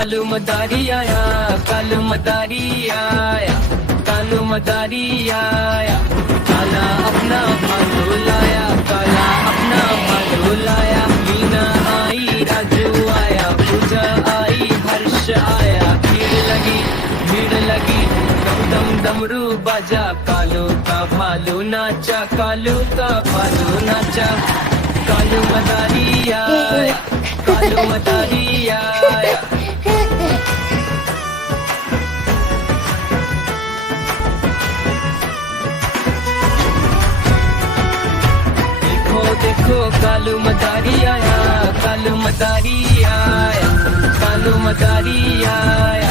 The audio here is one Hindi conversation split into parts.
कालू मदारी आया, कालू मदारी आया, कालू मदारी आया। काला अपना भालू लाया, काला अपना भालू लाया। मीना आई, राजू आया, पूजा आई, हर्ष आया। भीड़ लगी, दम दम डमरू बाजा। कालू का भालू नाचा, कालू का भालू नाचा। कालू मदारी आया, कालू मदारी आया। देखो देखो कालू मदारी आया, कालू मदारी आया, कालू मदारी आया।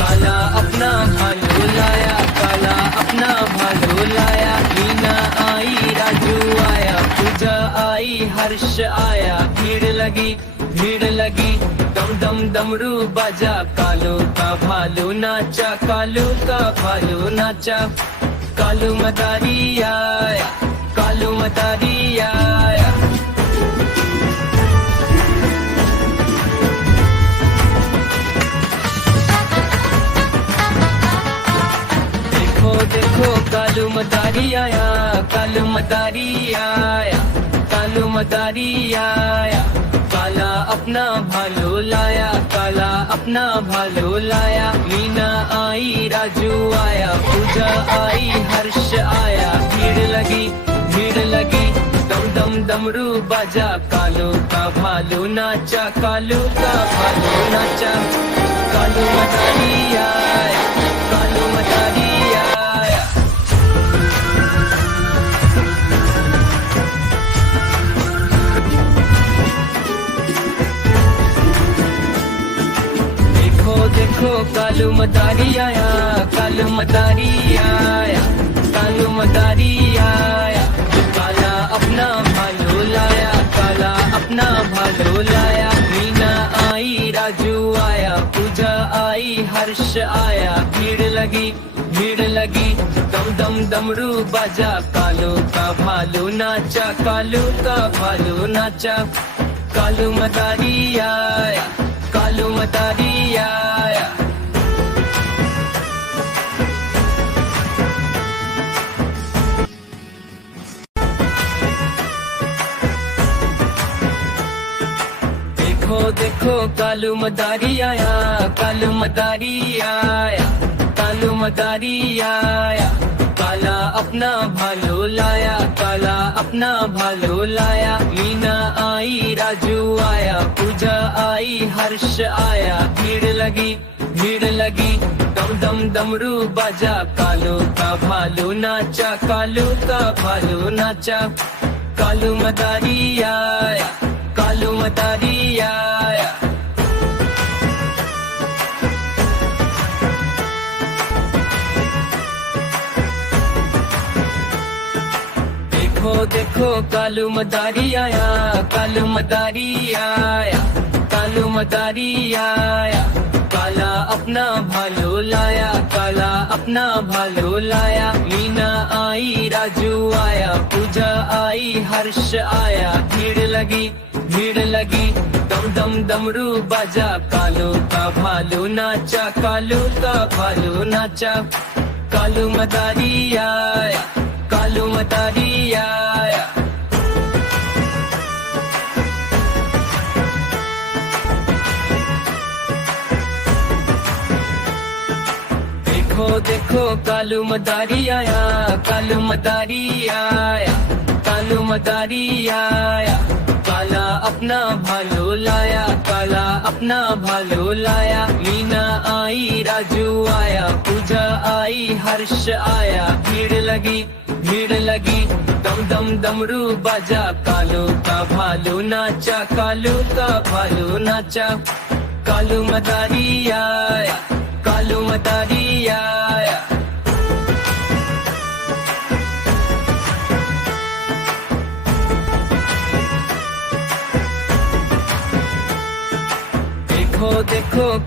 काला अपना भालू लाया, काला अपना भालू लाया। मीना आई, राजू आया, पूजा आई, हर्ष आया। भीड़ लगी, दम दम डमरू बाजा। कालू का भालू नाचा, कालू का भालू नाचा। कालू मदारी आया, कालू मदारी आया। देखो देखो कालू मदारी आया, कालू मदारी आया, कालू मदारी आया। काला अपना भालू लाया, काला अपना भालू लाया। मीना आई, राजू आया, पूजा आई, हर्ष आया। भीड़ लगी, दम दम डमरू बाजा। कालू का भालू नाचा, कालू का भालू नाचा। कालू मदारी आया, कालू मदारी आया। देखो देखो कालू मदारी आया, कालू मदारी आया, कालू मदारी आया। काला अपना भालू लाया, काला अपना भालू लाया। मीना आई, राजू आया, पूजा आई, हर्ष आया। भीड़ लगी, दम दम डमरू बाजा। कालू का भालू नाचा, कालू का भालू नाचा। कालू मदारी आया, कालू मदारी आया। देखो देखो कालू मदारी आया, कालू मदारी आया, कालू मदारी आया। काला अपना भालू लाया, काला अपना भालू लाया। मीना आई, राजू आया, पूजा आई, हर्ष आया। भीड़ लगी, दम दम डमरू बाजा। कालू का भालू नाचा, कालू का भालू नाचा। कालू मदारी आया, कालू मदारी आया। देखो देखो कालू मदारी आया, कालू मदारी आया, कालू मदारी आया। काला अपना भालू लाया, काला अपना भालू लाया। मीना आई, राजू आया, पूजा आई, हर्ष आया। भीड़ लगी, दम दम डमरू बाजा। कालू का भालू नाचा, कालू का भालू नाचा। कालू मदारी आया, कालू मदारी आया। देखो देखो कालू मदारी आया, कालू मदारी आया, कालू मदारी आया। काला अपना भालू लाया, काला अपना भालू लाया। मीना आई, राजू आया, पूजा आई, हर्ष आया। भीड़ लगी, दम दम डमरू बाजा। कालू का भालू नाचा, कालू का भालू नाचा। कालू मदारी आया, कालू मदारी आया। देखो देखो